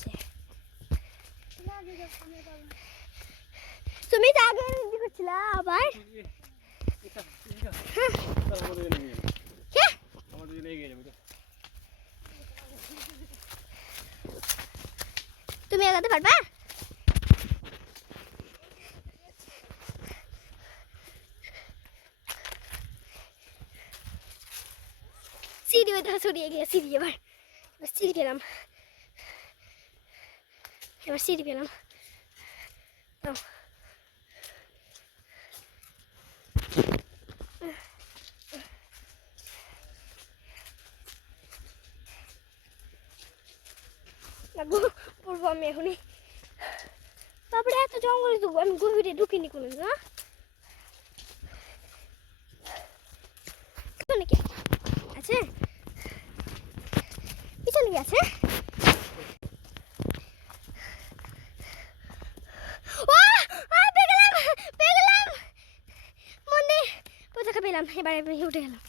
আছে। তুমি তো আগে রেডি করছিলা আবার তুমি এগাতে পারবা? সিঁড়ি ওই দেখো ছড়িয়ে গিয়ে সিঁড়ি এবার সিঁড়ি পেলাম, এবার সিঁড়ি পেলাম। পড়বো আমি এখনই। তারপরে এত জঙ্গলে ঢুকবো, আমি গভীরে ঢুকিনি কোনো না। পিছনে কি আছে? পিছনে কি আছে? পতাকা পেলাম, এবার উঠে গেলাম।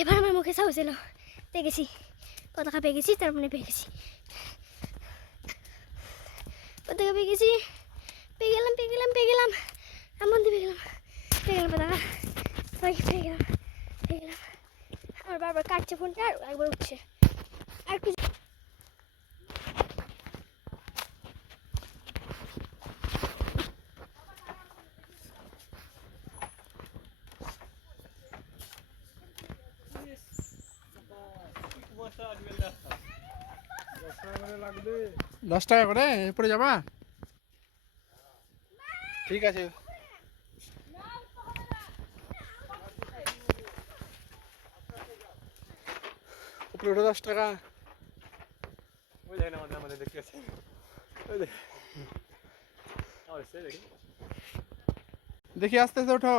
এবার আমার মুখে সাহস এলো, পেয়ে গেছি পতাকা, পেয়ে গেছি, তার মানে পেয়ে গেছি পতাকা, পেয়ে গেছি, পেয়ে গেলাম এমন দিয়ে পেয়ে গেলাম পতাকা, পেয়ে গেলাম। আমার বারবার কাটছে ফোনটা, আর একবার উঠছে আর কিছু। দশ টাকা করে পড়ে যাবা? ঠিক আছে। উপরে ওটা 10 টাকা। ওই দেখেন আমাদের দেখতে আছে। দেখি আস্তে আস্তে ওঠো।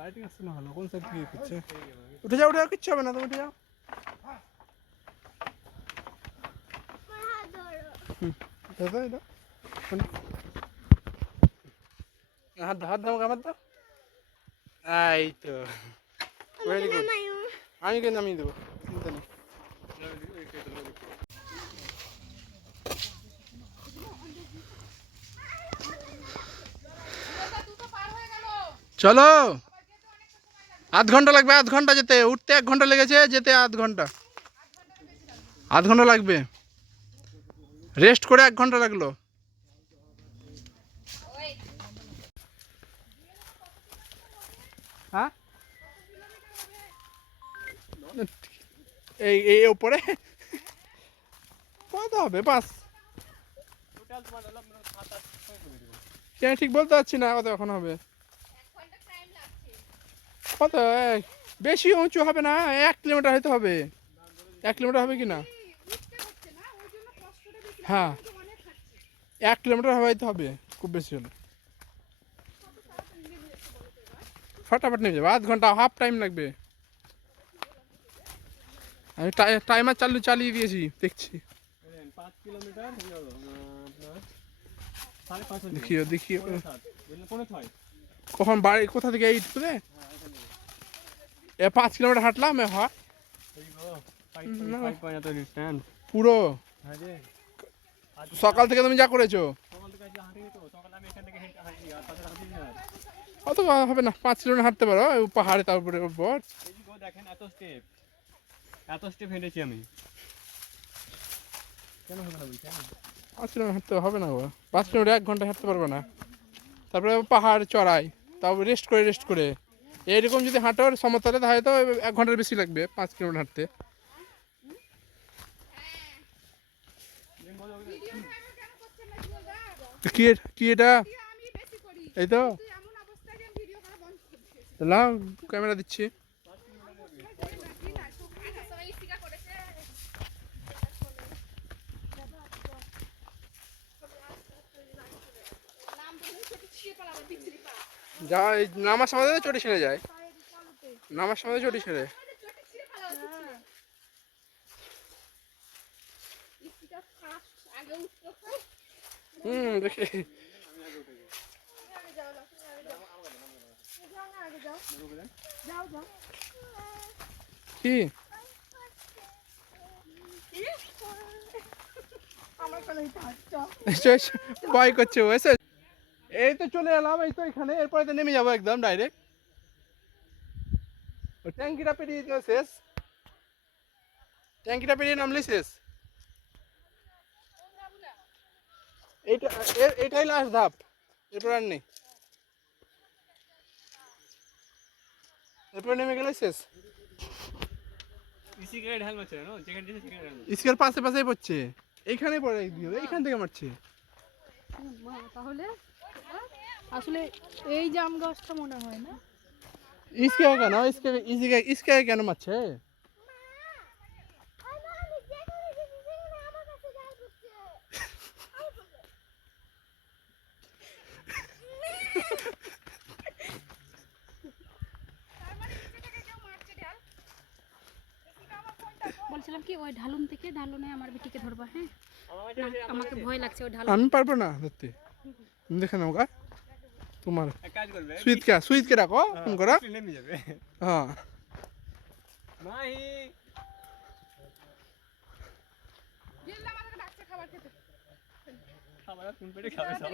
লাইটিং আসছে না, ভালো কোন সাইড থেকে করছে? উঠে যাও, কিচ্ছু হবে না, তুমি উঠে যাও। হাত দাও আমার তো। এই তো আমি কিন্তু নামিয়ে দেবো, চিন্তা নেই। চলো, আধ ঘন্টা লাগবে, আধ ঘন্টা যেতে, উঠতে 1 ঘন্টা লেগেছে, যেতে আধ ঘন্টা লাগবে। রেস্ট করে 1 ঘন্টা লাগলো। হ্যাঁ, এই উপরে কত হবে? 5 ঠিক বলতে পারছি না কত এখন হবে। কত বেশি উঁচু হবে না, 1 কিলোমিটার হয়তো হবে। 1 কিলোমিটার হবে কি না? হ্যাঁ, 1 কিলোমিটার হয়তো হবে খুব বেশি হলে। ফটাফট নেমে যাবে, আধ ঘন্টা, হাফ টাইম লাগবে। আমি টাইমার চালিয়ে দিয়েছি, দেখছি। 5 কিলোমিটার দেখিও কখন বাড়ি, কোথা থেকে এই ঢুকবে? 5 কিলোমিটার হাঁটলাম পুরো। সকাল থেকে তুমি যা করেছো অত হবে না, 5 কিলোমিটার হাঁটতে পারো পাহাড়ে, তারপরে দেখেন এত স্টেপ হেঁটেছি আমি। কেন হবে না? 5 কিলোমিটার হাঁটতে হবে না, 5 কিলোমিটার 1 ঘন্টা হাঁটতে পারবে না। তারপরে পাহাড় চড়াই, তারপর রেস্ট করে এইরকম যদি হাঁটো সমতলে, তাহলে তো 1 ঘন্টার বেশি লাগবে 5 কিলোমিটার হাঁটতে। কি এটা? এই তো লাও, ক্যামেরা দিচ্ছি। যা নামার সময় চটি ছেড়ে যায়, নামার সময় চটি ছেড়ে। দেখি কি ভয় করছে ও এসে এই তো চলে এলাম এই তো এখানে এরপরে তো নেমে যাবো একদম ডাইরেক্ট ট্যাঙ্কিটা পেরিয়ে তো শেষ ট্যাঙ্কিটা পেরিয়ে নামলে শেষ এইটা এটাই লাস্ট ধাপ এরপর আর নেই এরপর নেমে গেলে শেষ ইসি করে ঢাল মারছে না যেখানে দিয়েছে সেখানে ঢাল স্কেল পাশে পাশেই পড়ছে এইখানে পড়ে এইখান থেকে মারছে তাহলে আসলে এই জাম গাছটা মনে হয় না इसके কেন इसके কেন মারছে বলছিলাম কি ওই ঢালুন থেকে ঢালুনে আমার বিটিকে ধরবা হ্যাঁ আমাকে ভয় লাগছে ওই ঢালুন আমি পারবো না ধরতে তুমি দেখে নাও গা তোমার এক কাজ করবে সুইচ কে রাখো ফোন করো নেমে যাবে হ্যাঁ মাহি খাবার কোন পেটে খাবে সব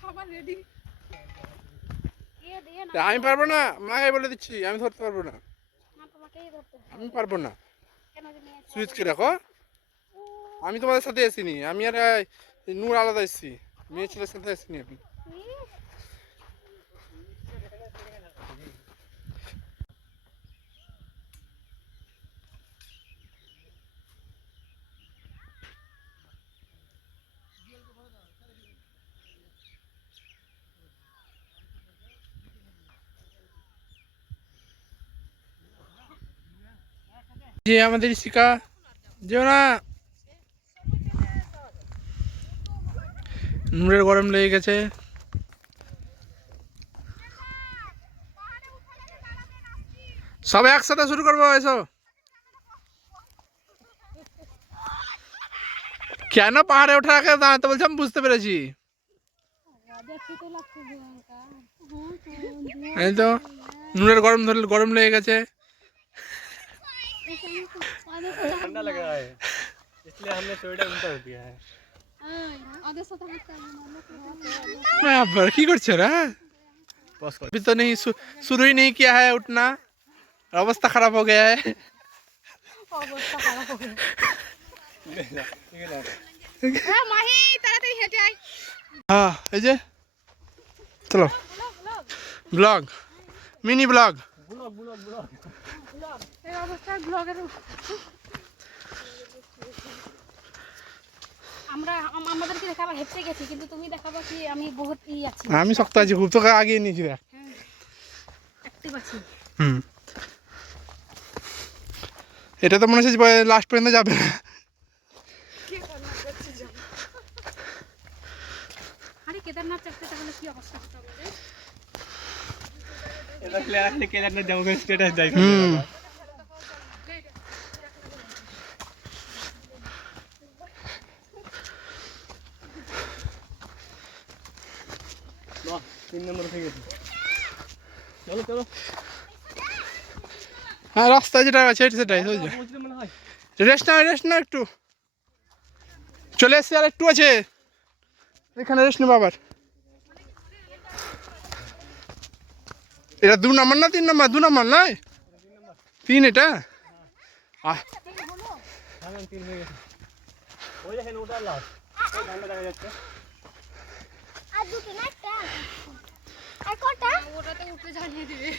খাবার রেডি আমি পারবো না মাকে বলে দিচ্ছি আমি ধরতে পারবো না তোমাকেই ধরতে হবে আমি পারবো না কেন জানি সুইচ কে রাখো আমি তোমাদের সাথে এসিনি আমি আর নূর আলাদা এসেছি মেয়ে ছেলের সাথে এসিনি আমি যে আমাদের শিকা যেও না নূরের গরম লেগে গেছে সব একসাথে শুরু করবো এসো কেন পাহাড়ে ওঠা রাখে দাঁড়াতে বলছিলাম বুঝতে পেরেছি এই তো নূরের গরম লেগে গেছে ठंडा लग रहा है इसलिए हमने स्वेटर उतार दिया है আবার কি করছে রে बस कर अभी तो नहीं शुरू ही नहीं किया है उठना अवस्था खराब हो गया है অবস্থা খারাপ হবে ठीक है মাহি তাড়াতাড়ি হেঁটে আয় हाँ এই যে চলো ব্লগ মিনি ব্লগ এই অবস্থা ব্লগের আমাদেরকে দেখাবা হেঁটে গেছি কিন্তু তুমি দেখাবা কি আমি বহুত আছি আমি শক্ত আছি খুব তোকে আগিয়ে নিয়েছি দেখ অ্যাক্টিভ আছি এটা তো মনে হচ্ছে লাস্ট পর্যন্ত যাবে না আরে কেদারনাথ চাপতে তাহলে কি অবস্থা হতো আমাদের এটা প্লেয়ার আসলে কেদারনাথ যাবো স্ট্যাটাস যাই বাহ 3 নম্বর হয়ে গেছে চলো চলো হ্যাঁ রাস্তায় যেটা আছে সেটাই হয়ে যায় পৌঁছলে মনে হয় রেস্ট না একটু চলে এসছি আর একটু আছে এখানে রেস্ট নেবো আবার এটা 2 নম্বর না 3 নম্বর 2 নম্বর নয় 3 এটা হ্যাঁ 3 হয়ে গেছে ওই দেখেন ওটা লাস্ট ওই ধানটা দেখা যাচ্ছে আর দুটো না একটা আর কটা ওটাতে উঠে ঝালিয়ে দিবে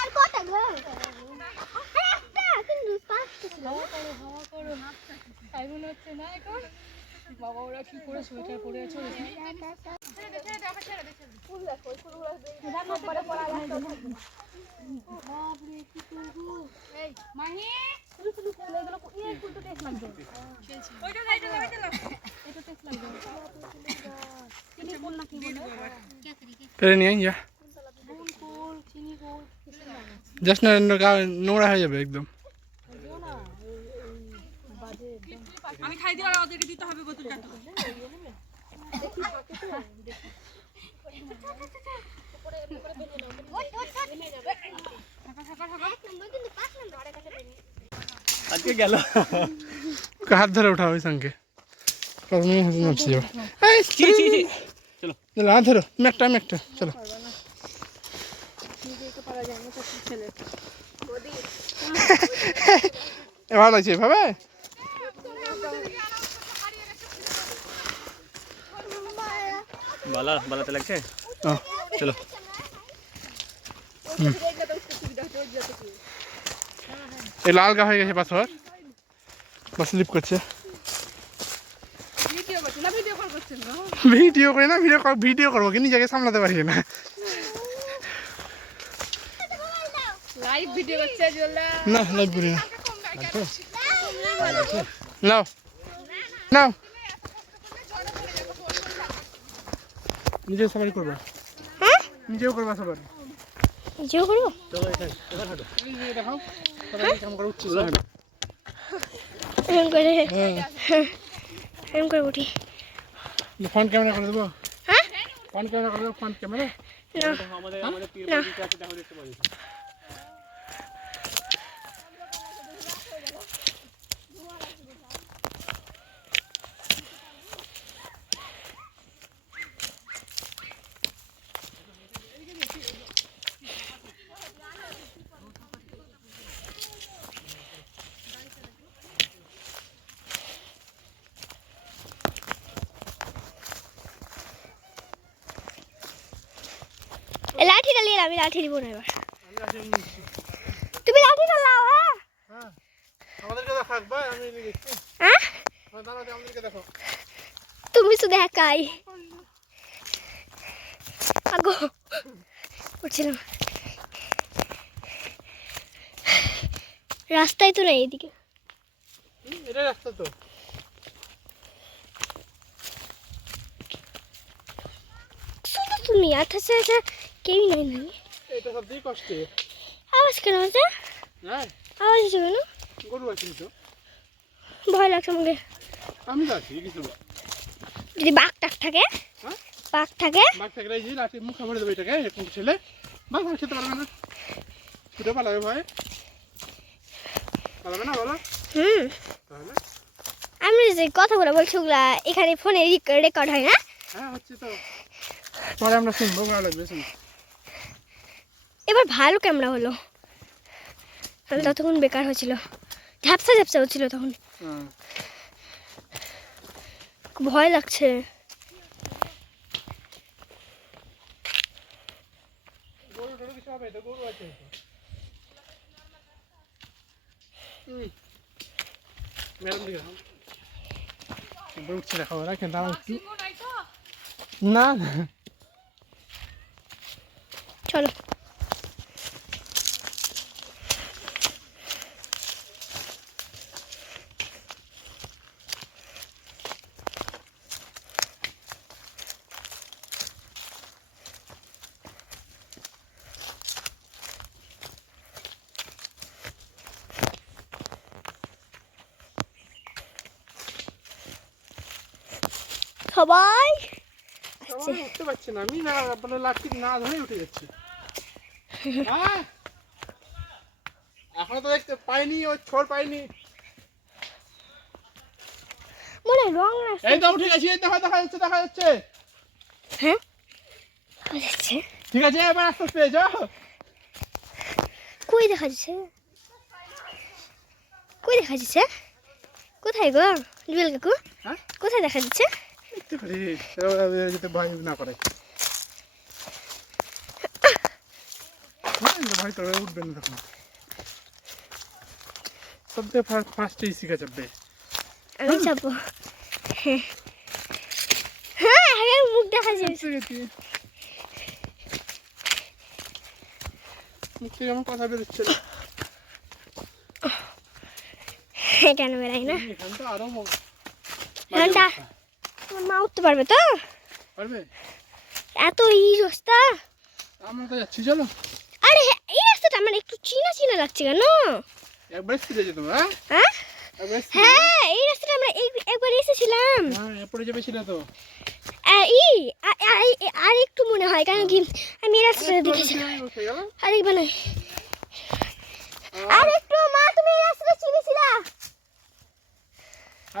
আর কটা ঘর একটা কিন্তু পাঁচটা হাওয়া করো তাই মনে হচ্ছে না এখন বাবা ওরা কি করে সোয়েটার পরে আছে মাহি পেরে নিয়ে যা জাস্ট না নোংরা হয়ে যাবে একদম আমি খাই দিই আর ওদেরকে দিতে হবে বোতলটা তো আজকে গেল হাত ধরে উঠাও ওই সঙ্গে চলো হাত ধরো মেঘটা চলো ভালো লাগছে ভাবে বালাতে লাগছে চলো এই লাল গা হয়ে গেছে পাথর বা স্লিপ করছে ভিডিও করি না ভিডিও করবো কি নিজেকে সামলাতে পারি না লাইভ ভিডিও করছে না লাইভ করি না নাও নাও নিজেও সবারই করবা নিজেও করবা সবার নিজেও করবো চলো এখানে এবার হাঁটো দেখাও সবাই কেমন করে উঠছে এরকম করে এরকম করে উঠি ফ্রন্ট ক্যামেরা করে দেবো হ্যাঁ ফ্রন্ট ক্যামেরা করে দেবো ফ্রন্ট ক্যামেরা না আমাদের পীর না। মন্দিরটা আছে দেখো দেখতে পারি এই লাঠিটা নিয়ে আমি লাঠি দিব না এবার তুমি লাঠিটা লাও হ্যাঁ হ্যাঁ আমাদেরকে দেখাবা আমি নিয়ে গেছি হ্যাঁ দাঁড়াতে আমাদেরকে দেখো তুমি শুধু একাই আগো উঠছিলাম রাস্তায় তো নেই এদিকে এটা রাস্তা তো শুধু তুমি আচ্ছা আচ্ছা কেউই নাই নাই এটা সবথেকে কষ্টে আওয়াজ কেন হচ্ছে হ্যাঁ আওয়াজ হচ্ছে কেন গরু আছে তো ভয় লাগছে আমাকে আমি তো আছি কিছু যদি বাঘ টাক থাকে হ্যাঁ বাঘ থাকে বাঘ থাকলে এই যে লাঠি মুখে ভরে দেবে এটাকে এরকম ছেলে বাঘ আর খেতে পারবে না ছুটে পালাবে ভয় পালাবে না বলো তাহলে আমি যে কথাগুলো বলছি ওগুলা এখানে ফোনে রেকর্ড হয় না হ্যাঁ হচ্ছে তো পরে আমরা শুনবো ভালো লাগবে শুনবো এবার ভালো ক্যামেরা হলো তাহলে ততক্ষণ বেকার হয়েছিল ঝাপসা ঝাপসা হচ্ছিল তখন হ্যাঁ খুব ভয় লাগছে গরু টরু কিছু হবে তো গরু আছে ম্যাডাম দিকে উঠছে দেখাবো না কেন দাঁড়াও একটু না না চলো সবাই সবাই উঠতে পারছে না আমি না বলে লাঠি না ধরে উঠে যাচ্ছি হ্যাঁ এখনো তো দেখতে পাইনি ও ছোট পাইনি মনে হয় রং রাস্তা এই তো উঠে গেছি এই দেখা দেখা যাচ্ছে হ্যাঁ দেখা যাচ্ছে ঠিক আছে এবার আস্তে আস্তে যাও কই দেখা যাচ্ছে কই দেখা যাচ্ছে কোথায় গো জুয়েল কাকু হ্যাঁ কোথায় দেখা যাচ্ছে দেখতে পারি যাতে ভয় না করে ভয় তো উঠবে না তখন সবথেকে ফার্স্টেই শিখা যাবে আমি যাবো হ্যাঁ হ্যাঁ হ্যাঁ মুখ দেখা যাচ্ছে মুখ থেকে আমার কথা বেরোচ্ছে না কেন বেড়াই না এখান তো আরো ঠান্ডা তোমার মা উঠতে পারবে তো পারবে এত এই রাস্তা আমরা তো যাচ্ছি চলো আরে হ্যাঁ, এই রাস্তাটা আমার একটু চিনা চিনা লাগছে কেন একবার স্পিডে যেতে হ্যাঁ হ্যাঁ একবার হ্যাঁ এই রাস্তাটা আমার একবার এসেছিলাম। হ্যাঁ এরপরে যাবে সেটা তো আর একটু মনে হয়, কারণ কি আমি এই রাস্তাটা দেখেছিলাম। আরেকবার নয়, আর একটু। মা তুমি এই রাস্তাটা চিনেছিলা?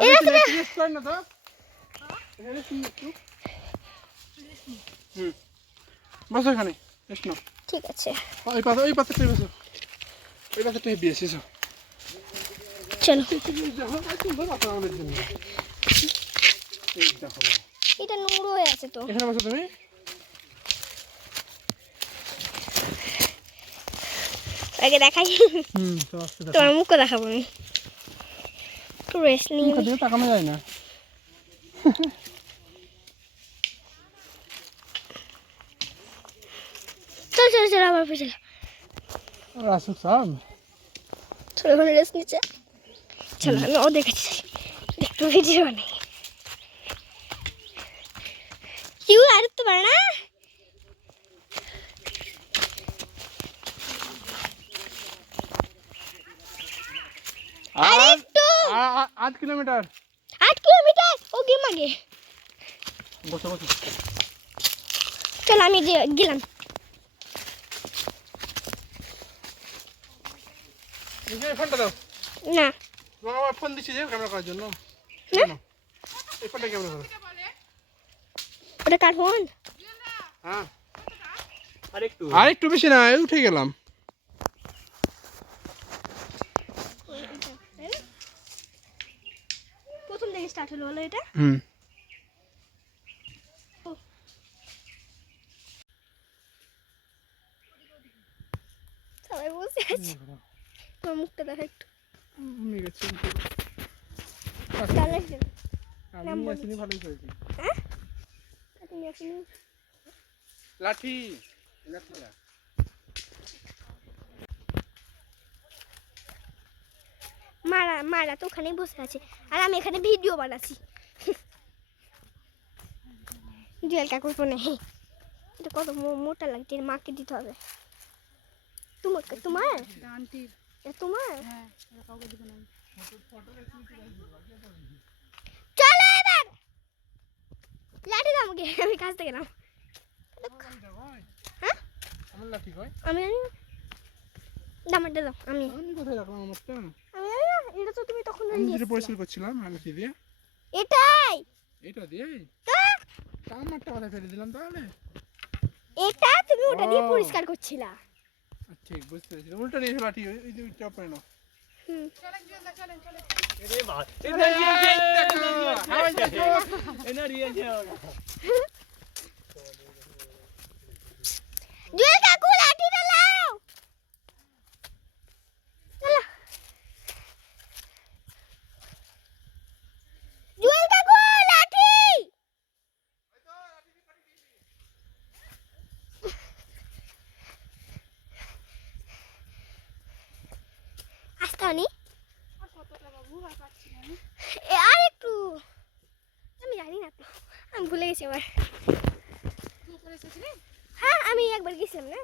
এই রাস্তাটা না তো এখানে শুনি একটু। বসো এখানে, রেস্ট নাও। ঠিক আছে, ওই পাশে বসো, ওই পাশে হেঁটে এসো। চলো। আমাদের জন্য এই দেখো, এটা নোংরা হয়ে আছে তো। এখানে বসো তুমি। আগে দেখাই, তোমার মুখও দেখাবো আমি। একটু রেস্ট নিই। দিকে তাকানো যায় না। চল চল চল, আবার পেছনে আসুক সাম। চলো, ওখানে রেস্ট নিচ্ছে। চলো, আমি ও দেখেছি, একটু ভিডিও বানাই। কেউ আর তো পারে না। আরেকটু 8 কিলোমিটার। 8 কিলোমিটার ও গেম আগে। বসো বসো। চল আমি গেলাম। নিজে ফোনটা দাও। না, তোমার আবার ফোন দিচ্ছি যে ক্যামেরা করার জন্য। এই ফোনটা ক্যামেরা করো। ওটা কার ফোন? হ্যাঁ আরেকটু আরেকটু বেশি না, উঠে গেলাম। প্রথম থেকে স্টার্ট হলো বলো এটা। সবাই বসে আছে, তোমার মুখটা দেখা একটু। আমি গেছি। তাহলে আমি আসিনি, ভালোই করেছি। হ্যাঁ, তুমি আসনি। লাঠি লাঠিটা মারা তো ওখানেই বসে আছে, আর আমি এখানে ভিডিও বানাচ্ছি। জুয়েল কাকুর ফোনে। এটা কত মোটা লাগছে, এর মাকে দিতে হবে। তোমার আন্টির। এটা তোমার? হ্যাঁ, কাউকে দিবে না। চলো এবার লাঠি দাও আমাকে, আমি কাছ থেকে নাও। হ্যাঁ, আমার লাঠি কই? আমি জানি না। দামারটা দাও। আমি কোথায় রাখলাম আমারটা? আমি জানি না, এটা তো তুমি তখন আমি যেটা পরিষ্কার করছিলাম লাঠি দিয়ে। এটাই এটা দিয়ে তা, আমারটা কোথায় ফেলে দিলাম তাহলে? এটা তুমি ওটা দিয়ে ও। পরিষ্কার করছিলা। ঠিক বুঝতে পেরেছি। উল্টো নিয়ে এসে লাঠি ওই যে চাপ পায় না। এরে বাবা এনা রিয়েল জুয়েল কাকু লাঠিটা লাও। চলো জুয়েল কাকু লাঠি। আসতে হনি আর একটু। আমি জানি না তো, আমি ভুলে গেছি আবার। হ্যাঁ, আমি একবার গেছিলাম না।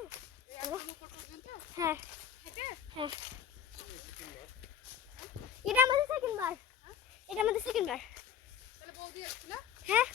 হ্যাঁ হ্যাঁ, এটা আমাদের সেকেন্ড বার। হ্যাঁ,